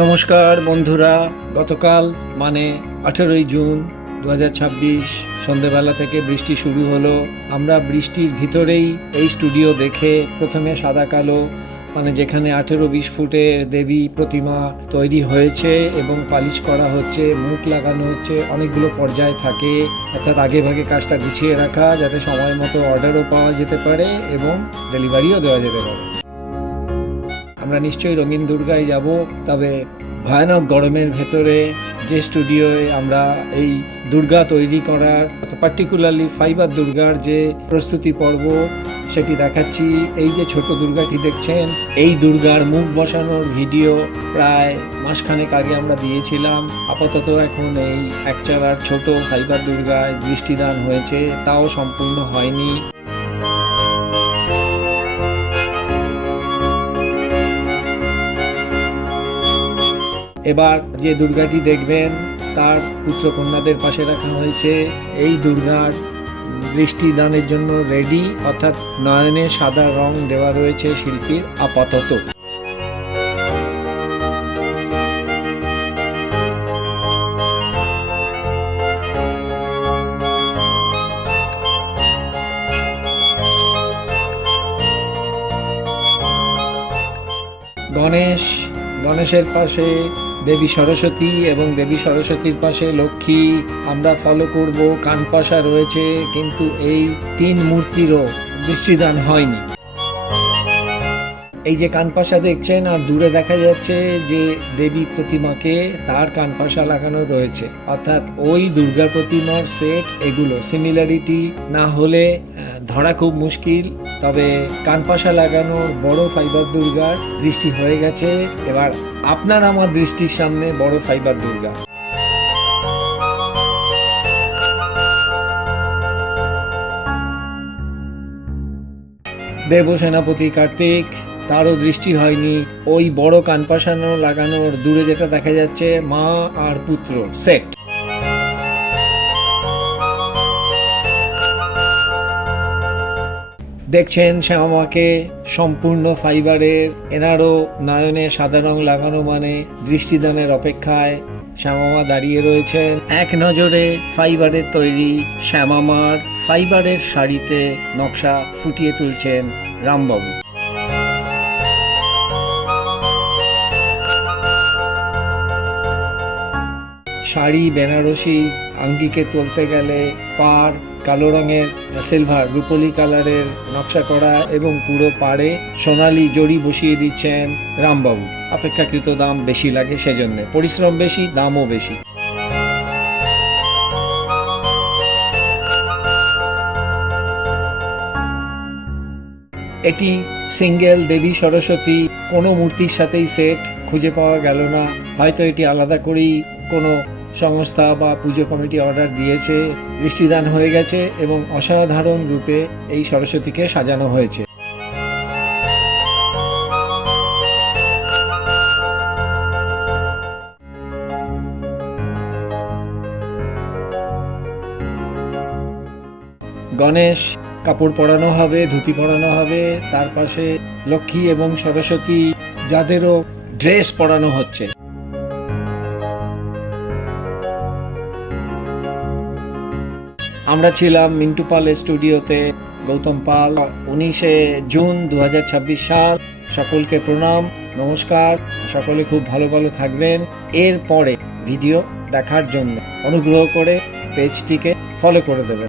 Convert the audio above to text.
নমস্কার বন্ধুরা, গতকাল মানে 18ই জুন 2026 সন্ধ্যেবেলা থেকে বৃষ্টি শুরু হলো। আমরা বৃষ্টির ভিতরেই এই স্টুডিও দেখে প্রথমে সাদা কালো মানে যেখানে 18-20 ফুটের দেবী প্রতিমা তৈরি হয়েছে এবং পালিশ করা হচ্ছে, মুখ লাগানো হচ্ছে, অনেকগুলো পর্যায় থাকে, অর্থাৎ আগে ভাগে কাজটা গুছিয়ে রাখা যাতে সময় মতো অর্ডারও পাওয়া যেতে পারে এবং ডেলিভারিও দেওয়া যেতে পারে। আমরা নিশ্চয়ই রঙিন দুর্গায় যাব, তবে ভয়ানক গরমের ভেতরে যে স্টুডিওয়ে আমরা এই দুর্গা তৈরি করার পার্টিকুলারলি ফাইবার দুর্গার যে প্রস্তুতি পর্ব সেটি দেখাচ্ছি। এই যে ছোট দুর্গাটি দেখছেন, এই দুর্গার মুখ বসানোর ভিডিও প্রায় মাসখানেক আগে আমরা দিয়েছিলাম। আপাতত এখন এই একচালার ছোট ফাইবার দুর্গায় দৃষ্টিদান হয়েছে, তাও সম্পূর্ণ হয়নি। এবার যে দুর্গাটি দেখবেন তার পুত্র কন্যাদের পাশে রাখা হয়েছে। এই দুর্গার দৃষ্টিদানের জন্য রেডি, অর্থাৎ নয়নে সাদা রং দেওয়া রয়েছে শিল্পীর আপাতত। গণেশের পাশে দেবী সরস্বতী এবং দেবী সরস্বতীর পাশে লক্ষ্মী আমরা ফলো করব। কানপাশা রয়েছে, কিন্তু এই তিন মূর্তিরও দৃষ্টিদান হয়নি। এই যে কানপাশা দেখছেন আর দূরে দেখা যাচ্ছে যে দেবী প্রতিমাকে, তার কানপাশা লাগানো রয়েছে, অর্থাৎ ওই দুর্গা প্রতিমার সেট। এগুলো সিমিলারিটি না হলে ধরা খুব মুশকিল, তবে কানপাশা লাগানোর বড় ফাইবার দুর্গার দৃষ্টি হয়ে গেছে। এবার আপনার আমার দৃষ্টির সামনে বড় ফাইবার দুর্গা। দেব সেনাপতি কার্তিক, তারও দৃষ্টি হয়নি। ওই বড় কানপাশানো লাগানোর দূরে যেটা দেখা যাচ্ছে মা আর পুত্র সেট। দেখছেন শ্যামামাকে সম্পূর্ণ ফাইবারের, এনারও নয়নে সাদা রং লাগানো মানে দৃষ্টিদানের অপেক্ষায় শ্যামামা দাঁড়িয়ে রয়েছেন। এক নজরে ফাইবারের তৈরি শ্যামামার ফাইবারের শাড়িতে নকশা ফুটিয়ে তুলছেন রামবাবু। শাড়ি বেনারসি আঙ্গিকে তুলতে গেলে পাড় কালো রঙের সিলভার রূপলি কালারের নকশা করা এবং পুরো পাড়ে সোনালি জড়ি বসিয়ে দিচ্ছেন রামবাবু। অপেক্ষাকৃত দাম বেশি লাগে, সেজন্য পরিশ্রম বেশি, দামও বেশি। এটি সিঙ্গেল দেবী সরস্বতী, কোনো মূর্তির সাথেই সেট খুঁজে পাওয়া গেল না। হয়তো এটি আলাদা করেই কোনো সংস্থা বা পুজো কমিটি অর্ডার দিয়েছে। দৃষ্টিদান হয়ে গেছে এবং অসাধারণ রূপে এই সরস্বতীকে সাজানো হয়েছে। গণেশ কাপড় পরানো হবে, ধুতি পরানো হবে, তার পাশে লক্ষ্মী এবং সরস্বতী যাদেরও ড্রেস পরানো হচ্ছে। আমরা ছিলাম মিন্টু পালের স্টুডিওতে, গৌতম পাল। 19শে জুন 2026 সাল। সকলকে প্রণাম, নমস্কার। সকলে খুব ভালো ভালো থাকবেন। এরপরে ভিডিও দেখার জন্য অনুগ্রহ করে পেজটিকে ফলো করে দেবেন।